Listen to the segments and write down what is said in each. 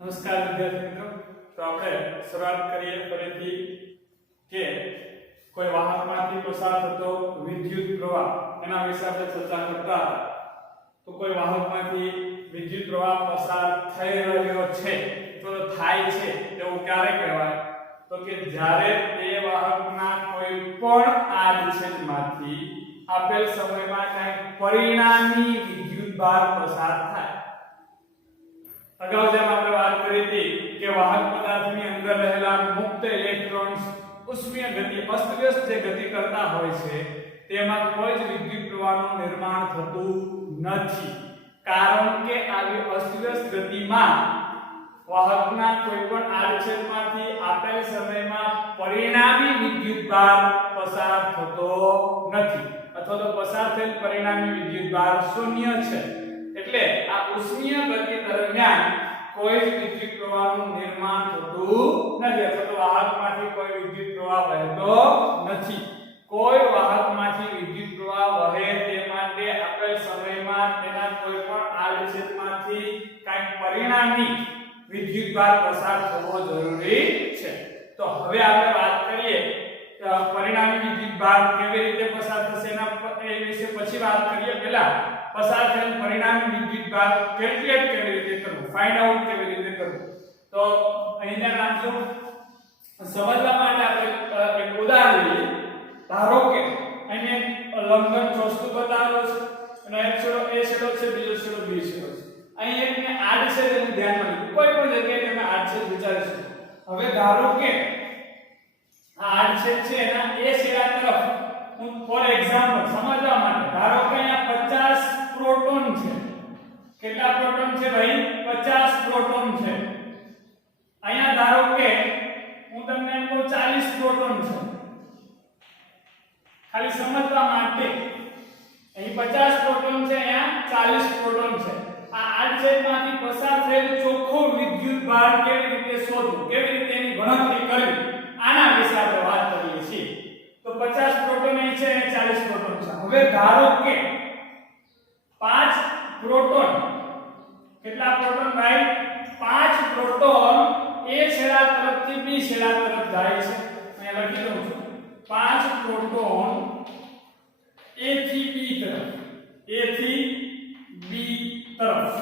નમસ્કાર વિદ્યાર્થી મિત્રો, તો આપણે શરૂઆત કરીએ ફરીથી કે કોઈ વાહકમાંથી પસાર થતો વિદ્યુત પ્રવાહ એના વિશે આપણે ચર્ચા કરતા હતા. તો કોઈ વાહકમાંથી વિદ્યુત પ્રવાહ પસાર થઈ રહ્યો છે તો થાય છે એવું ક્યારે કહેવાય? તો કે જ્યારે તે વાહકના કોઈ પણ આડછેદમાંથી આપેલ સમયમાં કંઈક પરિણામી વિદ્યુત ભાર પસાર થાય. અગાઉ જેમ આપણે વાત કરી હતી કે વાહક પદાર્થની અંદર રહેલા મુક્ત ઇલેક્ટ્રોન્સ ઉષ્મીય ગતિ અસ્તવ્યસ્ત જે ગતિ કરતા હોય છે તેમાં કોઈ જ વિદ્યુત પ્રવાહનું નિર્માણ થતું નથી, કારણ કે આવી અસ્તવ્યસ્ત ગતિમાં વાહકના કોઈ પણ આડછેદમાંથી આપેલ સમયમાં પરિણામી વિદ્યુત ભાર પસાર થતો નથી, અથવા તો પસાર થયેલ પરિણામી વિદ્યુત ભાર શૂન્ય છે. એટલે આ ઉષ્મીય ગતિ દરમિયાન કોઈ જ વિદ્યુત પ્રવાહનું નિર્માણ થતું નથી, અથવા તો વાહકમાંથી કોઈ વિદ્યુત પ્રવાહ વહેતો નથી. કોઈ વાહકમાંથી વિદ્યુત પ્રવાહ વહે તે માટે આપેલ સમયમાં તેના કોઈ પણ આડછેદમાંથી કંઈક પરિણામી વિદ્યુત ભાર પસાર થવો જરૂરી છે. તો હવે આપણે વાત કરીએ પરિણામી વિદ્યુત ભાર કેવી રીતે પસાર થશે એના વિશે પછી વાત કરીએ. પહેલા પસાર થયેલ પરિણામી વિદ્યુત ભાર કેલ્ક્યુલેટ કેવી રીતે કરવું, ફાઇન્ડ આઉટ કેવી રીતે કરવું, તો અહીં ધ્યાન રાખજો. સમજવા માટે આપણે એક ઉદાહરણ લઈએ. ધારો કે અહીં લંબન ચોસલું બતાવેલો છે અને એક છેડો A છેડો છે, બીજો છેડો B છેડો છે. અહીં એક મેં આડછેદ એનું ધ્યાનમાં લીધું. કોઈ પણ જગ્યાએ તમે આડછેદ વિચારી શકો. હવે ધારો કે આ આડછેદ છે એના A છેડા તરફ હું ફોર એક્ઝામ્પલ સમજવા માટે ધારો કે અહીંયા 50 પ્રોટોન છે. કેટલા પ્રોટોન છે ભાઈ? 50 પ્રોટોન છે. અહીંયા ધારો કે હું તમને એમ કહું 40 પ્રોટોન છે. ખાલી સમજવા માટે અહીં 50 પ્રોટોન છે, અહીંયા 40 પ્રોટોન છે. આ આડછેદમાંથી પસાર થયેલ ચોખ્ખો વિદ્યુત ભાર કેવી રીતે શોધવું, કેવી રીતે એની ગણતરી કરવી, આના વિશે આપણે વાત કરીએ છીએ. તો 50 પ્રોટોન અહીં છે અને 40 પ્રોટોન છે. હવે ધારો કે 5 પ્રોટોન, કેટલા પ્રોટોન ભાઈ? 5 પ્રોટોન A છેડા તરફથી B છેડા તરફ જાય છે. અહીંયા લખી દઉં છું. 5 પ્રોટોન A થી B તરફ, A થી B તરફ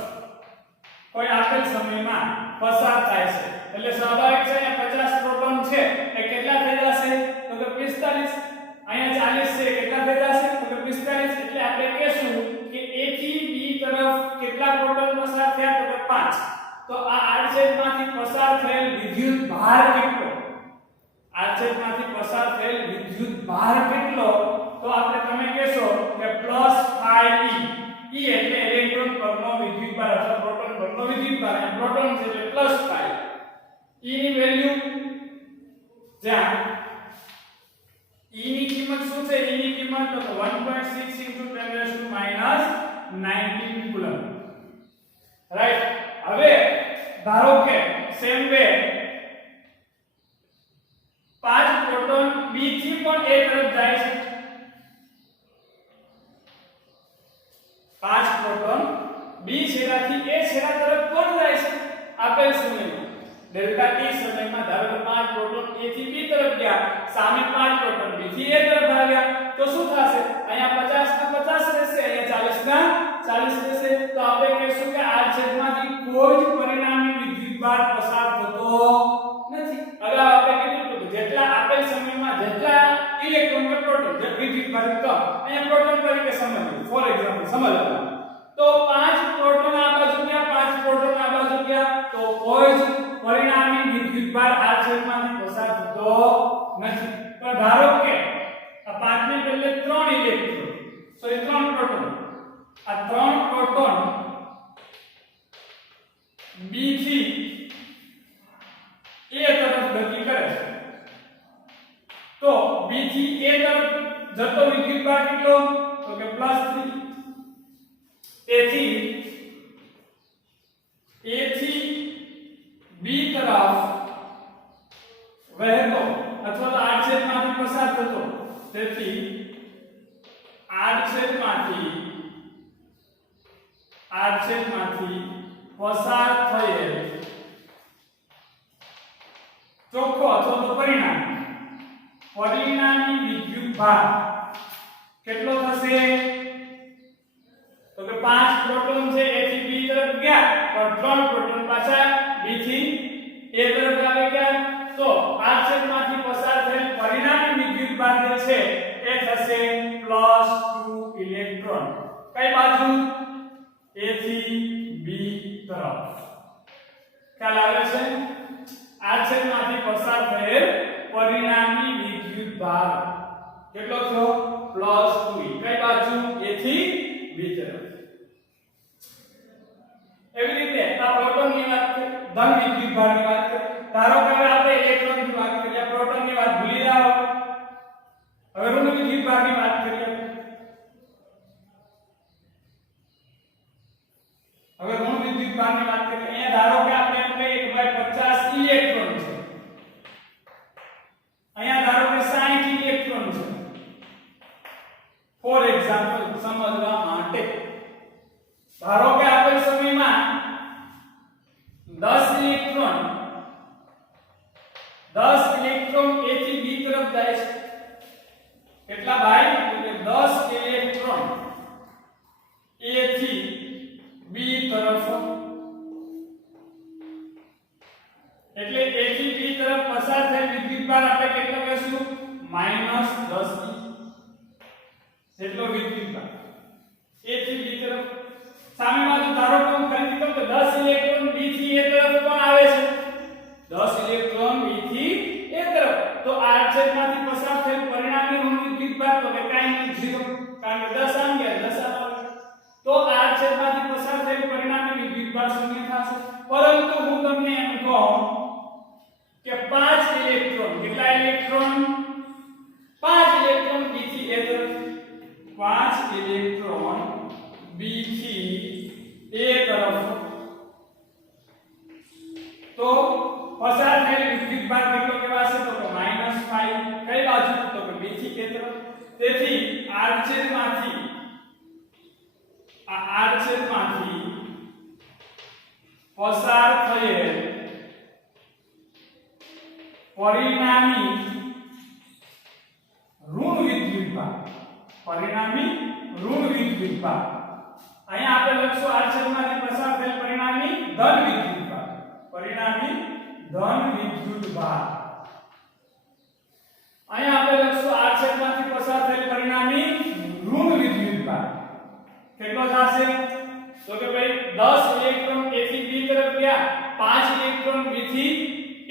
કોઈ આપેલ સમયમાં પસાર થાય છે. એટલે સ્વાભાવિક છે અહીંયા 50 પ્રોટોન છે એ કેટલા થઈ જશે? તો કે 45. અહીંયા 40 છે, કેટલા થઈ જશે? તો કે 45. એટલે આપણે કહેશું કે A થી B તરફ કેટલા પ્રોટોન પસાર થયા? તો કે 5. તો આ આડછેદમાંથી પસાર થયેલ વિદ્યુત ભાર કેટલો? આડછેદમાંથી પસાર થયેલ વિદ્યુત ભાર કેટલો? તો આપણે તમે કહેશો કે +5e. E એટલે ઇલેક્ટ્રોન પરનો વિદ્યુત ભાર અથવા પ્રોટોન પરનો વિદ્યુત ભાર. આ પ્રોટોન છે એટલે +5. E ની વેલ્યુ જ્યાં E ની કિંમત શું છે? E ની કિંમત તો 1.6 × 10⁻⁹ કુલમ. રાઈટ. હવે ધારો કે સેમ વે 5 પ્રોટોન B થી પણ A તરફ જાય છે. 5 પ્રોટોન B છેડાથી A છેડા તરફ કોણ જાય છે? આપેલ સમયમાં ડેલ્ટા T સમયમાં ધારો કે 5 પ્રોટોન A થી B તરફ ગયા, સામે 5 પ્રોટોન B થી A તરફ ભાગ્યા, તો શું થશે? અહીંયા 50 ના 50 રહેશે, અહીંયા 40 ના 40 રહેશે. તો આપણે કહીશું કે આ છેદમાંથી કોઈ જ પરિણામી વિદ્યુત ભાર પસાર થતો નથી. અગાઉ આપણે કીધું કે જેટલા આપેલ સમયમાં જેટલા ઇલેક્ટ્રોન કે પ્રોટોન જે વિદ્યુત ભાર કમ, અહીંયા પ્રોટોન તરીકે સમજીએ ફોર એક્ઝામ્પલ સમજવા. તો 5 પ્રોટોન આ બાજુ ગયા, 5 પ્રોટોન આ બાજુ ગયા, તો કોઈ જ પરિણામી વિદ્યુત ભાર આ છેદમાંથી પસાર થતો નથી. તો ધારો કે આ 5 ને બદલે 3 ઇલેક્ટ્રોન, સોરી 3 પ્રોટોન, આ 3 પ્રોટોન B થી A તરફ ગતિ કરે છે. તો B થી A તરફ જતો વિદ્યુત ભાર કેટલો? તો કે +3. તેથી A થી B તરફ વહેતો અથવા તો આડછેદમાંથી પસાર થતો, તેથી આડછેદમાંથી પસાર થયેલ ભાર કેટલો થશે તો કે 5 પ્રોટોન છે A થી B તરફ ગયા તો 3 પ્રોટોન પાછા B થી A તરફ આવી ગયા તો આ છેદમાંથી પસાર થયેલ પરિણામી વિદ્યુત ભાર જે છે એ થશે +2 ઇલેક્ટ્રોન કઈ બાજુ A થી B તરફ ખ્યાલ આવે છે આ છેદમાંથી પસાર થયેલ પરિણામી વિદ્યુત ભાર કેટલો થયો +2 કઈ બાજુ A થી B તરફ એવી રીતે આ પ્રોટોન ની વાત ધન વિદ્યુત ભારની વાત ધારો કે હવે આપણે ઇલેક્ટ્રોન ની વાત કરીએ પ્રોટોન ની વાત ભૂલી જાઓ હવે ઋણ વિદ્યુત ભારની વાત કરીએ હવે ઋણ વિદ્યુત ભારની વાત કરીએ અહીંયા ધારો કે આપણે એમ કહીએ કે ભાઈ 50 ઇલેક્ટ્રોન છે અહીંયા ધારો કે 60 ઇલેક્ટ્રોન છે ફોર એક્ઝામ્પલ સમજવા માટે ધારો કે આપેલ સમયમાં 10 ઇલેક્ટ્રોન A થી B તરફ જાય છે કેટલા ભાઈ તો કે 10 ઇલેક્ટ્રોન A થી B તરફ એટલે A થી B તરફ પસાર થયેલ વિદ્યુત ભાર આપણે કેટલો કહેશું -10 જેટલો વિદ્યુત ભાર A થી B તરફ સામે બાજુ ધારો કે હું ફરીથી કહું તો 10 ઇલેક્ટ્રોન B થી A તરફ કોણ આવે છે 10 ઇલેક્ટ્રોન B થી A તરફ તો આ છેદમાંથી પસાર થયેલ પરિણામી ઋણ વિદ્યુત ભાર તો કે કાંઈ નહીં 0 કારણ કે 10 આમ ગયા 10 આમ તો આ છેદમાંથી પસાર થયેલ પરિણામી વિદ્યુત ભાર શૂન્ય થશે પરંતુ હું તમને એમ કહું કે 5 ઇલેક્ટ્રોન કેટલા ઇલેક્ટ્રોન 5 ઇલેક્ટ્રોન B થી A તરફ 5 ઇલેક્ટ્રોન B થી A તરફ તો પસાર થયેલ વિદ્યુત ભાર કેટલો કહેવાશે તો કે -5 કઈ બાજુ તો કે B થી A તરફ તેથી આરછેદમાંથી પસાર થયેલ પરિણામી ઋણ વિદ્યુત ભાર અહીંયા આપણે લખશું આરછેદમાંથી પસાર થયેલ પરિણામી ધન વિદ્યુત ભાર અહીંયા આપણે લખશું આરછેદમાંથી પસાર થયેલ પરિણામી ઋણ વિદ્યુત ભાર કેટલો થશે તો કે ભાઈ 10 ઇલેક્ટ્રોન A થી B તરફ ગયા 5 ઇલેક્ટ્રોન B થી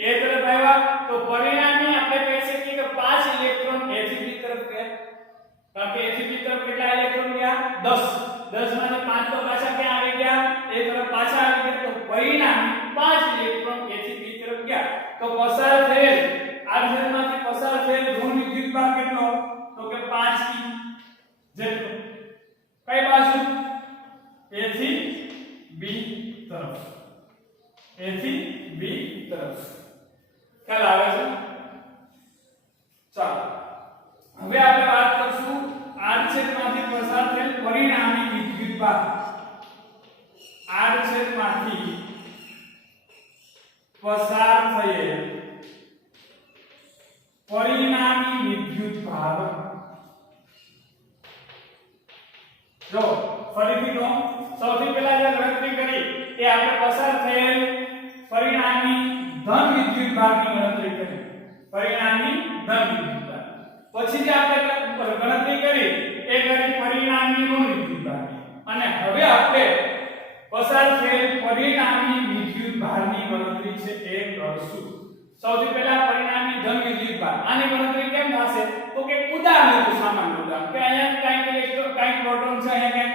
A તરફ આવ્યા તો પરિણામી આપણે કહી શકીએ કે 5 ઇલેક્ટ્રોન A થી B તરફ ગયા કારણ કે A થી B તરફ કેટલા ઇલેક્ટ્રોન ગયા 10 માંથી 5 તો પાછા ક્યાં આવી ગયા A તરફ પાછા આવી ગયા તો પરિણામી 5 ઇલેક્ટ્રોન A થી B તરફ ગયા તો પસાર થયેલ આરછેદમાંથી પસાર થયેલ ઋણ વિદ્યુત ભાર કેટલો તો કે 5 થી જેટલો કઈ બાજુ A થી B તરફ ખ્યાલ આવે છે ચાલો હવે આપણે વાત કરશું આરછેદમાંથી પસાર થયેલ પરિણામી વિદ્યુત ભાર આરછેદમાંથી પસાર થયેલ પરિણામી વિદ્યુત ભાર જો ફરીથી કહો સૌથી પહેલા જે ગણતરી કરી એ આપણે પસાર થયેલ પરિણામી ધન વિદ્યુત ભારની ગણતરી કરી પછી જે આપણે ગણતરી કરી એ કરી પરિણામી ઋણ વિદ્યુત ભારની અને હવે આપણે પસાર થયેલ પરિણામી વિદ્યુત ભારની ગણતરી છે એ કરશું સૌથી પહેલા પરિણામી ધન વિદ્યુત ભાર આની ગણતરી કેમ થશે તો કે ઉદાહરણ સામાન્ય ઉદાહરણ કે અહીંયા કાંઈક ઇલેક્ટ્રોન કાંઈક પ્રોટોન છે અહીંયા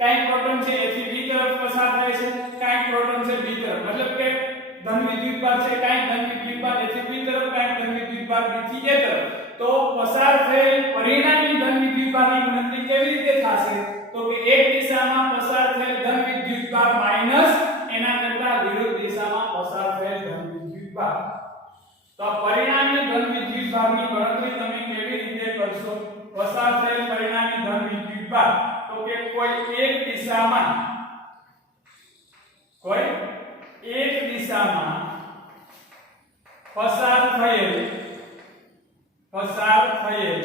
કાંઈક પ્રોટોન છે A થી B તરફ પસાર થાય છે કાંઈક પ્રોટોન છે B તરફ મતલબ કે ધન વિદ્યુત ભાર છે કાંઈક ધન વિદ્યુત ભાર A થી B તરફ કાંઈક ધન વિદ્યુત ભાર B થી A તરફ તો પસાર થયેલ પરિણામી ધન વિદ્યુત ભારની ગણતરી કેવી રીતે થશે તો કે એક દિશામાં પસાર થયેલ ધન વિદ્યુત ભાર માઈનસ એના કરતા વિરુદ્ધ દિશામાં પસાર થયેલ ધન વિદ્યુત ભાર તો પરિણામી ધન વિદ્યુત ભારની ગણતરી તમે કેવી રીતે કરશો પસાર થયેલ પરિણામી ધન વિદ્યુત ભાર તો કે કોઈ એક દિશામાં પસાર થયેલ ધન વિદ્યુત ભાર પસાર થયેલ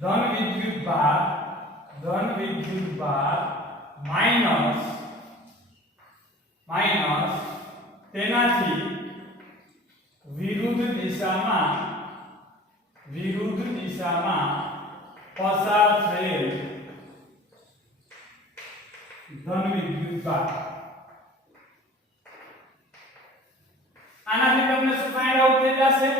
ધન વિદ્યુત ભાર માઈનસ તેનાથી વિરુદ્ધ દિશામાં પસાર થયેલ ધન વિદ્યુત ભાર. આનાથી તમને શું ફાઇન્ડ આઉટ થઈ જશે?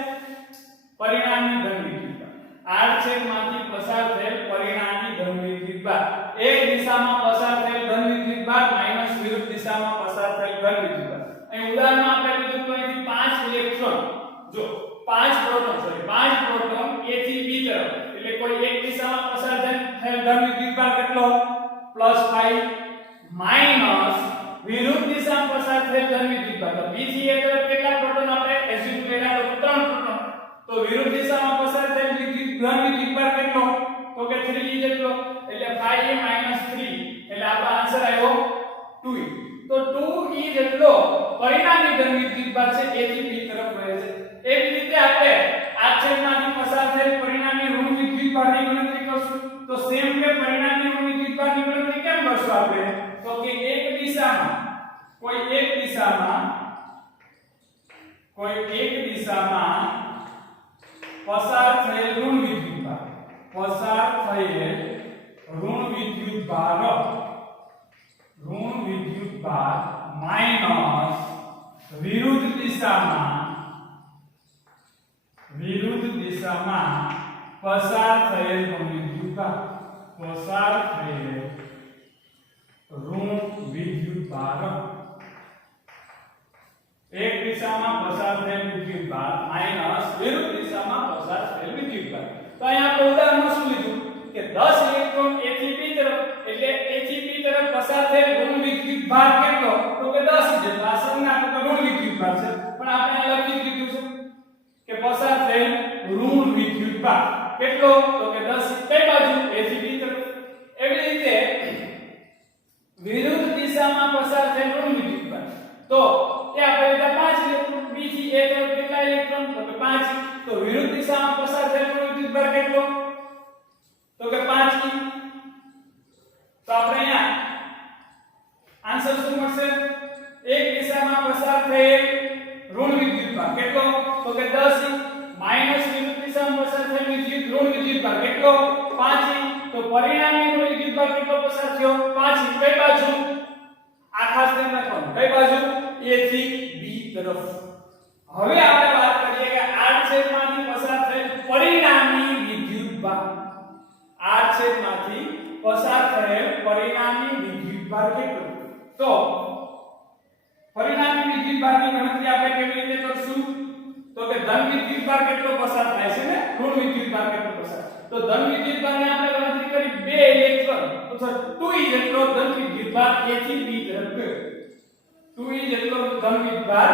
પરિણામી ધન વિદ્યુત ભાર. આડછેદમાંથી પસાર થયેલ પરિણામી ધન વિદ્યુત ભાર. એક દિશામાં પસાર થયેલ ધન વિદ્યુત ભાર માઈનસ વિરુદ્ધ દિશામાં પસાર થયેલ ધન વિદ્યુત ભાર. અહીં ઉદાહરણમાં આપણે લીધું તો અહીંથી 5 ઇલેક્ટ્રોન, જો 5 પ્રોટોન A થી B તરફ, એટલે કોઈ એક દિશામાં પસાર થયેલ ધન વિદ્યુત ભાર કેટલો? +5 માઈનસ વિરુદ્ધ દિશામાં પસાર થયેલ ધન વિદ્યુત ભાર. તો B થી A તરફ કેટલા પ્રોટોન આપણે એઝ્યુમ કર્યા? તો 3 પ્રોટોન. તો વિરુદ્ધ દિશામાં પસાર થયેલ ધન વિદ્યુત ભાર કેટલો? તો કે 3E જેટલો. એટલે 5A - 3 એટલે આપણો આન્સર આવ્યો 2E. તો 2E જેટલો પરિણામી ધન વિદ્યુત ભાર છે A થી B તરફ વહે છે. એવી રીતે આપણે આડછેદમાંથી પસાર થયેલ પરિણામી ઋણ વિદ્યુત ભારની ગણતરી કરશું. તો સેમ વે પરિણામી ઋણ વિદ્યુત ભારની ગણતરી કેમ કરશું આપણે? તો કે એક દિશામાં પસાર થયેલ ઋણ વિદ્યુત ભાર માઈનસ વિરુદ્ધ દિશામાં પસાર થયેલ ઋણ વિદ્યુત ભાર. એક દિશામાં પસાર થયેલ વિદ્યુત ભાર માઈનસ વિરુદ્ધ દિશામાં પસાર થયેલ વિદ્યુત ભાર. તો અહીં આપણે ઉદાહરણમાં શું લીધું કે 10 ઇલેક્ટ્રોન A થી B તરફ, એટલે A થી B તરફ પસાર થયેલ ઋણ વિદ્યુત ભાર કેટલો? તો કે 10 જેટલો. આ સંજ્ઞા તો ઋણ વિદ્યુત ભાર છે, પણ આપણે અહીં લખી દીધું છે કે પસાર થયેલ ઋણ વિદ્યુત ભાર કેટલો? તો કે 10 કઈ બાજુ? A થી B તરફ. એવી રીતે વિરુદ્ધ દિશામાં પસાર થયેલ ઋણ વિદ્યુત ભાર, તો એ આપણે લીધા 5 ઇલેક્ટ્રોન. B થી A તરફ કેટલા ઇલેક્ટ્રોન? તો કે 5. તો વિરુદ્ધ દિશામાં પસાર થયેલ ઋણ વિદ્યુત ભાર કેટલો? તો કે 5E. તો આપણે અહીંયા આન્સર શું મળશે? એક દિશામાં પસાર થયેલ ઋણ વિદ્યુત ભાર કેટલો? તો કે 10E માઈનસ વિરુદ્ધ દિશામાં પસાર થયેલ ઋણ વિદ્યુત ભાર કેટલો? 5E. તો પરિણામી ઋણ વિદ્યુત ભાર કેટલો પસાર થયો? 5E. કઈ બાજુ? આ ખાસ ધ્યાન રાખવાનું. કઈ બાજુ? A થી B તરફ. હવે આપણે વાત કરીએ કે આડછેદમાંથી પસાર થયેલ પરિણામી વિદ્યુત ભાર. આડછેદમાંથી પસાર થયેલ પરિણામી વિદ્યુત ભાર કેટલો? તો પરિણામી વિદ્યુત ભારની ગણતરી આપણે કેવી રીતે કરશું? તો કે ધન વિદ્યુત ભાર કેટલો પસાર થાય છે ને ઋણ વિદ્યુત ભાર કેટલો પસાર. તો ધન વિદ્યુત ભારની આપણે ગણતરી કરી 2 ઇલેક્ટ્રોન, તો 2E જેટલો ધન વિદ્યુત ભાર A થી B તરફ ગયો. 2E જેટલો ધન વિદ્યુત ભાર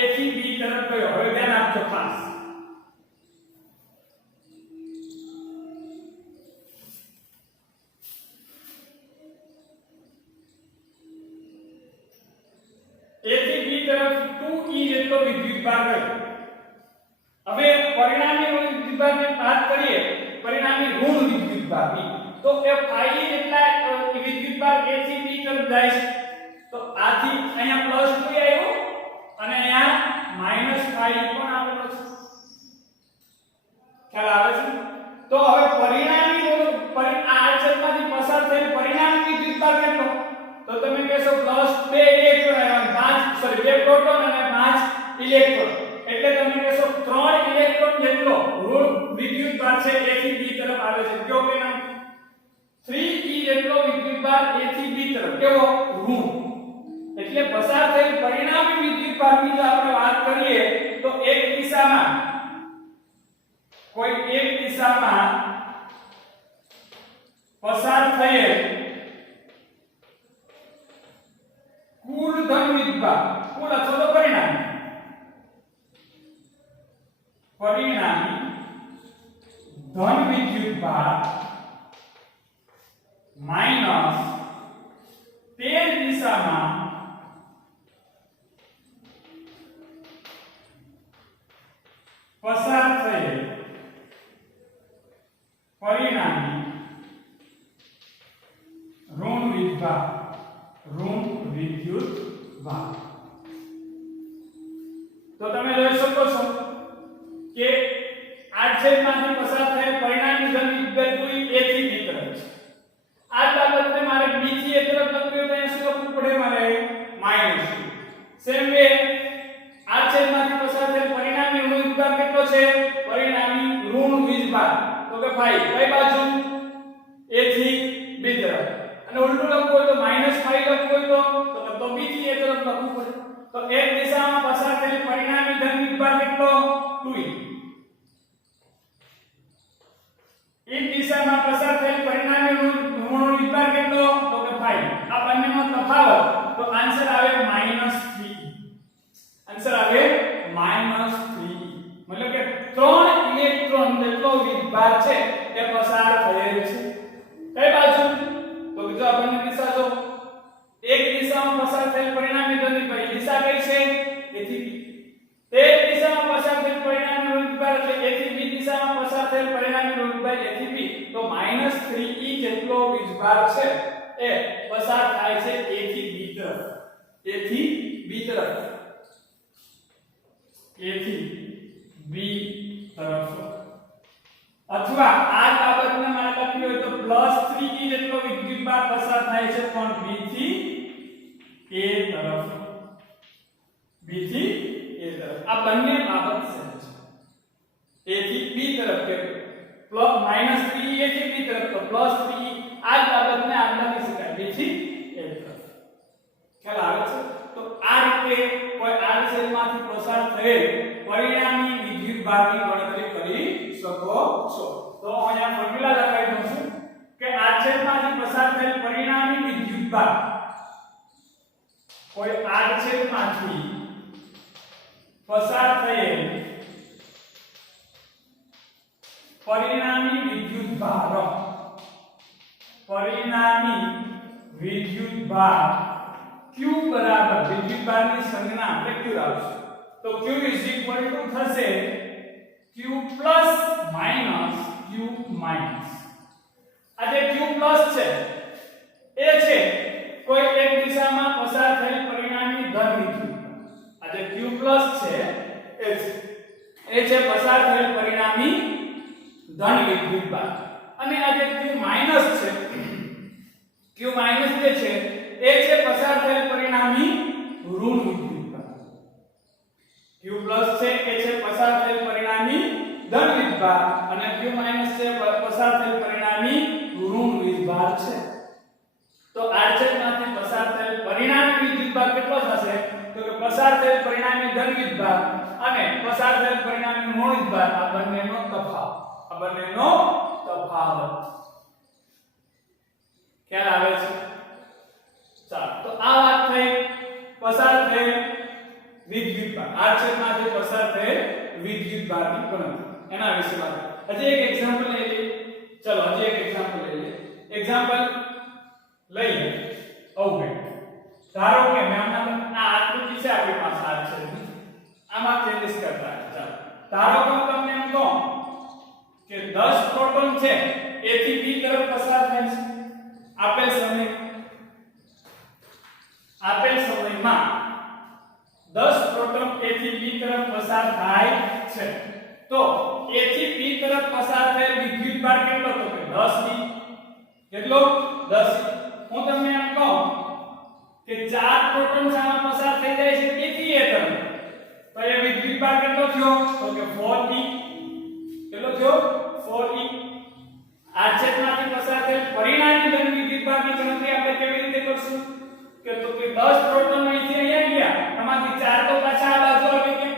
A થી B તરફ ગયો. હવે ધ્યાન આપજો ખાસ. A થી B તરફ 2E જેટલો વિદ્યુત ભાર ગયો. હવે પરિણામી વિદ્યુત ભારની વાત કરીએ, પરિણામી ઋણ વિદ્યુત ભારની, તો એ 5E જેટલા વિદ્યુત ભાર A થી B તરફ જાય છે. તો આથી અહીંયા +2 આવ્યો અને અહીંયા -5 પણ આવેલો છે. ખ્યાલ આવે છે? તો હવે પરિણામી આડછેદમાંથી પસાર થયેલ પરિણામી વિદ્યુત ભાર કેટલો? તો તમે કહેશો +2 ઇલેક્ટ્રોન આવ્યા, 2 પ્રોટોન અને 5 ઇલેક્ટ્રોન, એટલે તમે કહેશો 3 ઇલેક્ટ્રોન જેટલો ઋણ વિદ્યુત ભાર છે A થી B તરફ આવે છે. કયો પરિણામ? 3E જેટલો વિદ્યુત ભાર A થી B તરફ. કેવો? ઋણ. એટલે પસાર થયેલ પરિણામી વિદ્યુત ભારની જો આપણે વાત કરીએ તો એક દિશામાં પસાર થયેલ કુલ ધન વિદ્યુત ભાર, કુલ અથવા તો પરિણામી ધન વિદ્યુત ભાર માઈનસ તે દિશામાં પસાર થયેલ આડછેદમાંથી પસાર થયેલ પરિણામી ધન વિદ્યુત 2 a થી b તરફ છે આ બાબતને મારે b થી a તરફ લખવી હોય તો શું લખવું પડે મારે -2 સેમ વે આડછેદમાંથી પસાર થયેલ પરિણામી ઋણ વિભાગ કેટલો છે પરિણામી ઋણ વિભાગ તો કે ભાઈ કઈ બાજુ a થી b તરફ અને ઉલટું લખવું હોય તો -5 લખવું હોય તો b થી a તરફ લખવું પડે તો એક દિશામાં પસાર થયેલ પરિણામી ધન વિભાગ કેટલો 2 એક દિશામાં પસાર થયેલ પરિણામી ઋણ વિભાગ કેટલો તો કે 5 આ બંનેનો તફાવત તો આન્સર આવે -3 આન્સર આવે -3 મતલબ કે 3 ઇલેક્ટ્રોન જેટલો વિભાગ છે એ પસાર થયેલ છે કઈ બાજુ તો જો આપણને દિશા જો એક દિશામાં પસાર થયેલ પરિણામી ધન વિભાગ દિશા કઈ છે a થી b તે દિશામાં પસાર થયેલ પરિણામી ઋણ વિભાગ એટલે a થી b દિશામાં પસાર થયેલ પરિણામી ઋણ વિભાગ a થી b તો -3e જેટલો વિભાગ છે એ પસાર થાય છે a થી b તરફ a થી b તરફ a થી b તરફ અથવા આ બાબતને મારે લખવી હોય તો +3e જેટલો વિદ્યુતભાર પસાર થાય છે પણ b થી a તરફ b થી a તરફ આ બંને બાબત સેમ છે a થી b તરફ કે -3e a થી b તરફ તો +3e આ બાબતને આમ લખી શકાય b થી a તરફ ખ્યાલ આવે છે તો આ રીતે કોઈ આડછેદમાંથી પસાર થયેલ પરિણામી વિદ્યુતભારની ગણતરી કરી શકો છો તો અહીંયા ફોર્મ્યુલા લખાઈ દઉં છું કે આડછેદમાંથી પસાર થયેલ પરિણામી વિદ્યુતભાર કોઈ આડછેદમાંથી પસાર થયેલ પરિણામી વિદ્યુતભાર q બરાબર વિદ્યુતભારની સંજ્ઞા આપણે q આવશે તો q થશે q plus minus q minus આ જે q પ્લસ છે એ છે કોઈ એક દિશામાં પસાર થયેલ પરિણામી ધન વિદ્યુતભાર આ જે q પ્લસ છે એ છે પસાર થયેલ પરિણામી ધન વિદ્યુતભાર અને આ જે q માઈનસ છે q માઈનસ જે છે એ છે પસાર થયેલ પરિણામી ઋણ વિદ્યુતભાર q પ્લસ છે એ છે પસાર થયેલ પરિણામી ધન વિદ્યુતભાર અને q માઈનસ છે પસાર થયેલ પરિણામી ઋણ વિદ્યુતભાર છે તો આડછેદમાંથી પસાર થયેલ પરિણામી વિદ્યુતભાર કેટલો થશે તો કે પસાર થયેલ પરિણામી ધન વિદ્યુતભાર અને પસાર થયેલ પરિણામી ઋણ વિદ્યુતભાર આ બંનેનો તફાવત ખ્યાલ આવે છે ચાલો તો આ વાત થઈ પસાર થયેલ વિદ્યુતભાર આડછેદમાંથી પસાર થયેલ વિદ્યુતભારની ગણતરી એના વિશે વાત હજી એક એક્ઝામ્પલ લઈ લઈએ ચલો હજી એક એક્ઝામ્પલ લઈ લઈએ એક્ઝામ્પલ લઈએ ઓકે ધારો કે મેં આ આકૃતિ છે આપણી પાસે આડછેદની આમાં ચેન્જીસ કરતા ચાલો ધારો કે હું તમને એમ કહું કે 10 પ્રોટોન છે a થી b તરફ પસાર થાય છે આપેલ સમયમાં 10 પ્રોટોન a થી b તરફ પસાર થાય છે તો a થી b તરફ પસાર થયેલ વિદ્યુતભાર કેટલો તો કે 10e કેટલો 10e હું તમને એમ કહું કે 4 પ્રોટોન સામે પસાર થઈ જાય છે a થી a તરફ તો એ વિદ્યુતભાર કેટલો થયો તો કે 4e કેટલો થયો 4e આડછેદમાંથી પસાર થયેલ પરિણામી ધન વિદ્યુતભારની ગણતરી આપણે કેવી રીતે કરશું કે તો કે 10 પ્રોટોન અહીંથી અહીંયા ગયા આમાંથી 4 તો પાછા આ બાજુ આવી ગયા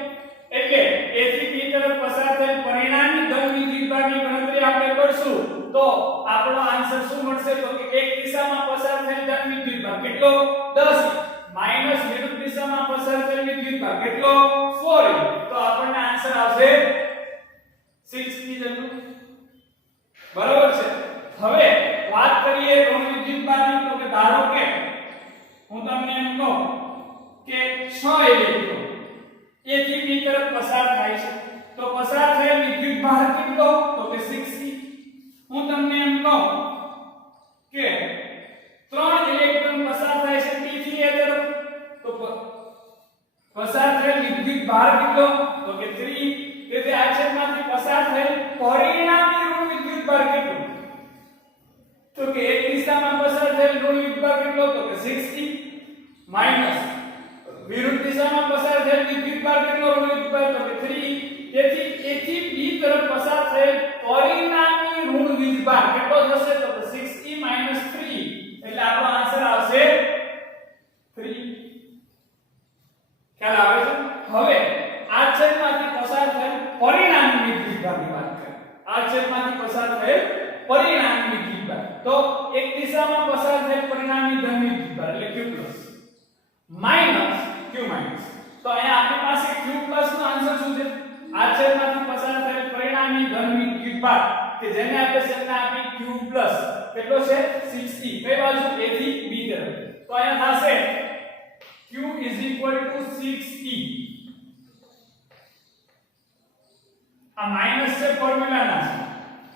એટલે a થી b તરફ પસાર થયેલ પરિણામી ધન વિદ્યુતભારની ગણતરી આપણે કરશું તો આપણો આન્સર શું મળશે તો કે એક દિશામાં પસાર થયેલ ધન વિદ્યુતભાર કેટલો 10 માઈનસ વિરુદ્ધ દિશામાં પસાર થયેલ વિદ્યુતભાર કેટલો 4 તો આપણને આન્સર આવશે 6 જેટલું બરાબર છે હવે વાત કરીએ ઋણ વિદ્યુતભારની તો કે ધારો કે હું તમને એમ કહું કે 6 ઇલેક્ટ્રોન a થી b તરફ પસાર થાય છે તો પસાર થયેલ વિદ્યુતભાર કેટલો તો કે 6e હું તમને એમ કહું કે 3 ઇલેક્ટ્રોન પસાર થાય છે b થી a તરફ તો પસાર થયેલ વિદ્યુતભાર કેટલો તો કે 3 તેથી આડછેદમાંથી પસાર થયેલ માઈનસ વિરુદ્ધ દિશામાં પસાર થયેલ વિદ્યુતભાર કેટલો વિદ્યુતભાર તો કે 3 તેથી A થી B તરફ પસાર થયેલ પરિણામી ઋણ વીજભાર કેટલો થશે તો 6e 3 એટલે આપણો આન્સર આવશે 3 ખ્યાલ આવે છે હવે આ છેદમાંથી પસાર થયેલ પરિણામી વિદ્યુતભારની વાત કરીએ આ છેદમાંથી પસાર થયેલ પરિણામી વિદ્યુતભાર તો એક દિશામાં પસાર થયેલ પરિણામી ધન વિદ્યુતભાર એટલે Q+ માઈનસ Q માઈનસ તો અહીંયા આપણી પાસે Q+ નો આન્સર શું છે આ છેદમાંથી પસાર થયેલ પરિણામી ધન વિદ્યુતભાર કે જેને આપણે સંજ્ઞા આપી Q+ કેટલો છે 6e કઈ બાજુ A થી B તરફ તો અહીંયા થશે Q = 6e આ માઈનસ છે ફોર્મ્યુલા ના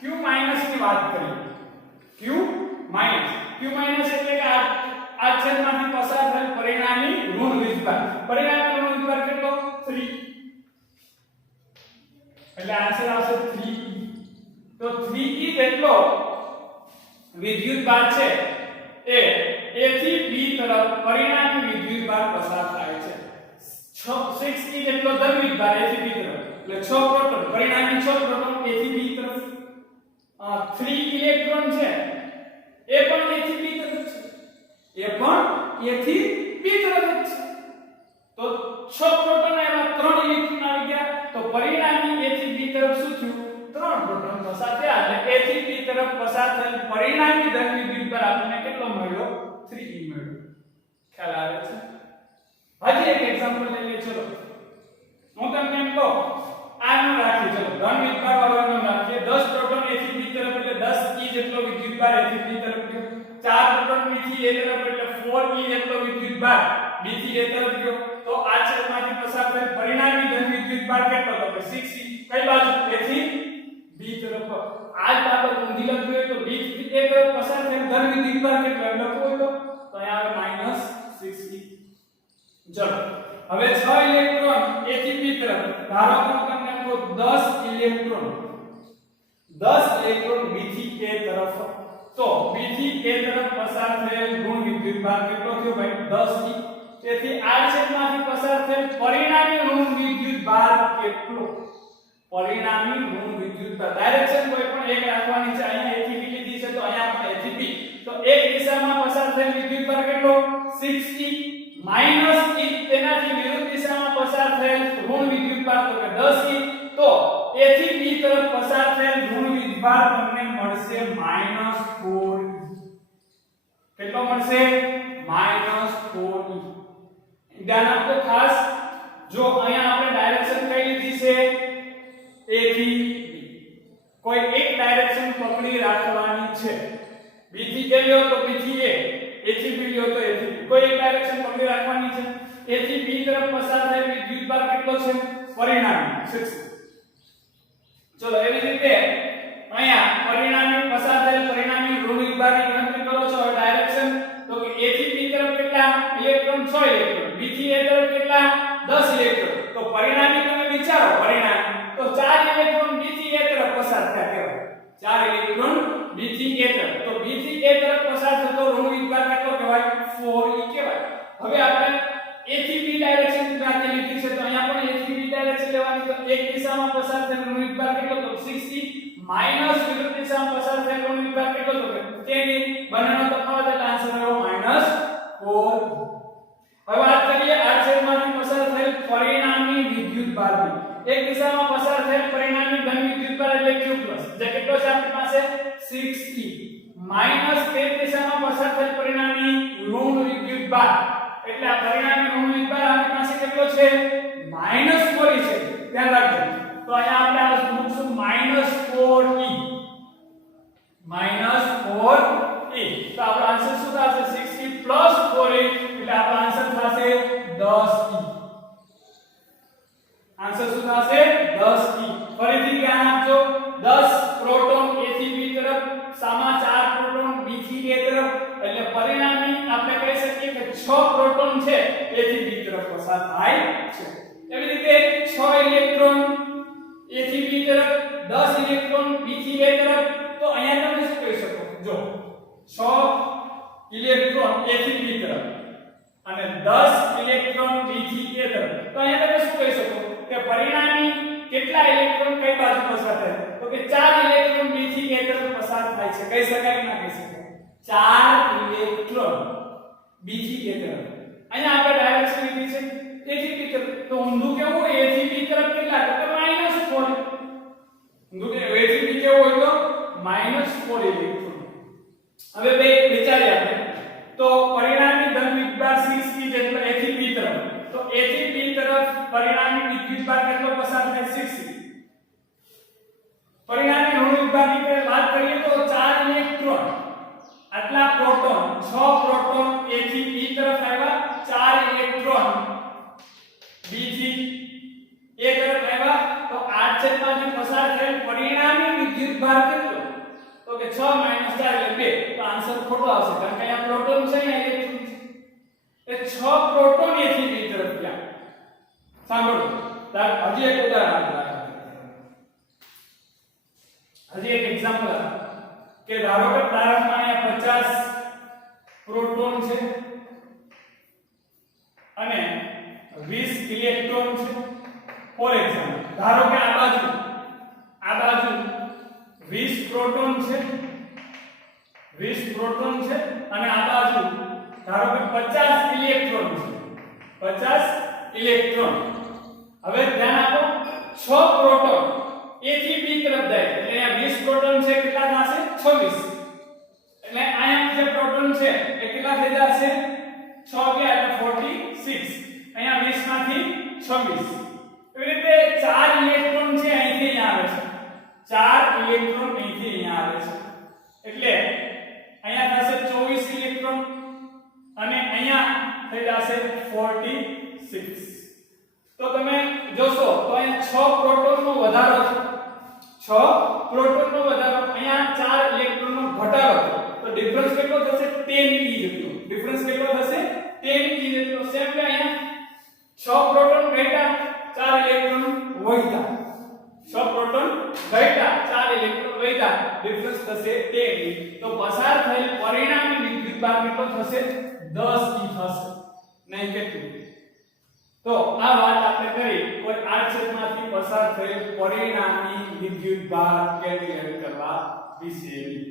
Q માઈનસ ની વાત કરીએ Q માઈનસ એટલે કે આ છેદમાંથી પસાર થયેલ પરિણામી ઋણ વીજભાર પરિણામી ઋણ વીજભાર કેટલો 3 એટલે આન્સર આવશે 3e તો 3e જેટલો વિદ્યુતભાર છે એ A થી B તરફ પરિણામી વિદ્યુતભાર પસાર થાય છે 6e જેટલો ધન વિદ્યુતભાર A થી B તરફ એટલે 6 પ્રોટોન પરિણામી 6 પ્રોટોન A થી B તરફ 3 ઇલેક્ટ્રોન છે એ પણ A થી B તરફ છે એ પણ A થી B તરફ છે તો 6 પ્રોટોન એમાં 3 ઇલેક્ટ્રોન આવી ગયા તો પરિણામી A થી B તરફ શું થયું 3 પ્રોટોન પસાર થયા એટલે A થી B તરફ પસાર થયેલ પરિણામી ધન વિદ્યુતભાર આપણને કેટલો મળ્યો 3e મળ્યો ખ્યાલ આવે છે હજી એક એક્ઝામ્પલ લઈ લે ચલો હું તમને એમ કહું આનો રાખીએ ચલો ધન વિદ્યુતભાર વાળાનો રાખીએ 10 પ્રોટોન A થી B તરફ એટલે 10e જેટલો વિદ્યુતભાર A થી B તરફ ગયો 4 પ્રોટોન B થી A તરફ એટલે 4e જેટલો વિદ્યુતભાર B થી A તરફ ગયો તો આ છેદમાંથી પસાર થયેલ પરિણામી ધન વિદ્યુતભાર કેટલો તો 6e કઈ બાજુ A થી B તરફ આ જ બાબત ઊંધી લખવી હોય તો B થી A તરફ પસાર થયેલ ધન વિદ્યુતભાર કેટલો એમ લખવું હોય તો અહીંયા આવે -6e ચલો હવે 6 ઇલેક્ટ્રોન A થી B તરફ ધારો કે તમને કહો 10 ઇલેક્ટ્રોન B થી A તરફ તો B થી A તરફ પસાર થયેલ ઋણ વિદ્યુતભાર કેટલો થયો ભાઈ 10e તેથી આ છેદમાંથી પસાર થયેલ પરિણામી ઋણ વિદ્યુતભાર કેટલો પરિણામી ઋણ વિદ્યુતભાર ડાયરેક્શન કોઈ પણ એક રાખવાની છે અહીંયા A થી B લીધી છે તો અહીંયા પણ A થી B તો એક દિશામાં પસાર થયેલ વિદ્યુતભાર કેટલો 6e માઈનસ e તેનાથી વિરુદ્ધ દિશામાં પસાર થયેલ ઋણ વિદ્યુતભાર તો કે 10e તો A થી B તરફ પસાર થયેલ ઋણ વિદ્યુતભાર તમને મળશે -4e કેટલો મળશે -4e ધ્યાન આપો ખાસ જો અહીંયા આપણે ડાયરેક્શન કઈ લીધી છે A થી B કોઈ એક ડાયરેક્શન પકડી રાખવાની છે B થી A લ્યો તો B થી A થી B લ્યો તો A થી B કોઈ એક ડાયરેક્શન પકડી રાખવાની છે A થી B તરફ પસાર થયેલ વિદ્યુતભાર કેટલો છે પરિણામી 6 ચલો એવી રીતે અહીંયા પરિણામી પસાર થયેલ પરિણામી ઋણ વિદ્યુતભારની ગણતરી કરો છો ડાયરેક્શન તો કે A થી B તરફ કેટલા ઇલેક્ટ્રોન 6 ઇલેક્ટ્રોન B થી A તરફ કેટલા 10 ઇલેક્ટ્રોન તો પરિણામી તમે વિચારો પરિણામી તો 4 ઇલેક્ટ્રોન B થી A તરફ પસાર થયા કહેવાય 4 ઇલેક્ટ્રોન B થી A તરફ તો B થી A તરફ પસાર થતો ઋણ વિદ્યુતભાર કેટલો કહેવાય 4e કહેવાય હવે આપણે A થી B ડાયરેક્શન સાથે લીધી છે તો અહીંયા પણ A થી B ડાયરેક્શન લેવાની તો એક દિશામાં પસાર થતો ઋણ વિદ્યુતભાર કેટલો તો 6e માઈનસ વિરુદ્ધ દિશામાં પસાર થતો ઋણ વિદ્યુતભાર કેટલો તો 10e બંનેનો તફાવત એટલે આન્સર આવ્યો -4 હવે વાત કરીએ આ છેદમાંથી પસાર થયેલ પરિણામી વિદ્યુતભારની એક દિશામાં પસાર થયેલ પરિણામી ધન વિદ્યુતભાર એટલે Q+ જે કેટલો છે આપણી પાસે 6e માઈનસ તે દિશામાં પસાર થયેલ પરિણામી ઋણ વિદ્યુતભાર એટલે આ પરિણામી ઋણ વિદ્યુતભાર આપણી પાસે કેટલો છે -4e છે ધ્યાન રાખજો તો અહીંયા આપણે આ મૂકશું -4e તો આપણો આન્સર શું થશે 6e + 4e એટલે આપણો આન્સર થશે 10e આન્સર શું થશે 10e ફરીથી ધ્યાન આપજો 10 પ્રોટોન A થી B તરફ સામા 4 પ્રોટોન B થી A તરફ એટલે પરિણામી આપણે કહી શકીએ કે 6 પ્રોટોન છે A થી B તરફ પસાર થાય છે એવી રીતે 6 ઇલેક્ટ્રોન A થી B તરફ 10 ઇલેક્ટ્રોન B થી A તરફ તો અહીંયા તમે શું કહી શકો જો 6 ઇલેક્ટ્રોન A થી B તરફ અને 10 ઇલેક્ટ્રોન B થી A તરફ. તો અહીંયા તમે શું કહી શકો કે પરિણામી કેટલા ઇલેક્ટ્રોન કઈ બાજુ પસાર થાય? તો કે 4 ઇલેક્ટ્રોન B થી A તરફ પસાર થાય છે. કહી શકાય કે ના કહી શકાય? 4 ઇલેક્ટ્રોન B થી A તરફ. અહીંયા આપણે ડાયરેક્શન લીધી છે A થી B તરફ. તો ઊંધું કેવું હોય? A થી B તરફ કેટલા? તો કે -4. ઊંધું કે A થી B કેવું હોય તો -4 ઇલેક્ટ્રોન. હવે બે વિચારીએ આપણે. તો પરિણામી ધન વિદ્યુતભાર 6e જેટલો A થી B તરફ. તો A થી B તરફ પરિણામી વિદ્યુતભાર કેટલો પસાર થાય? 6e. પરિણામી ઋણ વિદ્યુતભારની વાત કરીએ તો 4 ઇલેક્ટ્રોન આટલા પ્રોટોન 6 પ્રોટોન A થી B તરફ આવ્યા, 4 ઇલેક્ટ્રોન B થી A તરફ આવ્યા. તો 8/માંથી પસાર થયેલ પરિણામી વિદ્યુતભાર કેટલો? તો કે 6 - 4 એટલે 2. તો આન્સર ખોટો આવશે કારણ કે અહીંયા પ્રોટોન છે અહીંયા ઇલેક્ટ્રોન છે. એ 6 પ્રોટોન A થી B તરફ ગયા. સાંભળો. હજી એક ઉદાહરણ આપો. હજી એક એક્ઝામ્પલ આપો કે ધારો કે પ્રારંભમાં અહીંયા 50 પ્રોટોન છે અને 20 ઇલેક્ટ્રોન છે. ફોર એક્ઝામ્પલ ધારો કે આ બાજુ 20 પ્રોટોન છે, 20 પ્રોટોન છે અને આ બાજુ ધારો કે 50 ઇલેક્ટ્રોન છે, 50 ઇલેક્ટ્રોન. હવે ધ્યાન આપો 6 પ્રોટોન A થી B તરફ જાય એટલે અહીંયા 20 પ્રોટોન છે કેટલા થશે? 26. એટલે અહીંયા જે પ્રોટોન છે એ કેટલા થઈ જશે? 6 ગયા એટલે 46. અહીંયા 20 માંથી 26. એવી રીતે 4 ઇલેક્ટ્રોન છે અહીંથી અહીંયા આવે છે. 4 ઇલેક્ટ્રોન અહીંથી અહીંયા આવે છે. એટલે અહીંયા થશે 24 ઇલેક્ટ્રોન અને અહીંયા થઈ જશે 46. તો તમે જોશો તો અહીંયા 6 પ્રોટોનનો વધારો છે. 6 પ્રોટોનનો વધારો, અહીંયા 4 ઇલેક્ટ્રોનનો ઘટાડો. તો ડિફરન્સ કેટલો થશે? 10e જેટલો. ડિફરન્સ કેટલો થશે? 10e જેટલો. સેમ કે અહીંયા 6 પ્રોટોન ઘટ્યા, 4 ઇલેક્ટ્રોન વધ્યા. 6 પ્રોટોન ઘટ્યા, 4 ઇલેક્ટ્રોન વધ્યા. ડિફરન્સ થશે 10e. તો પસાર થયેલ પરિણામી વિદ્યુતભાર કેટલો થશે? 10e થશે. નહીં કેટલું? તો આ વાત આપણે કરી કોઈ આડછેદમાંથી પસાર થયેલ પરિણામી વિદ્યુતભાર કેલ્ક્યુલેટ કરવા વિશેની.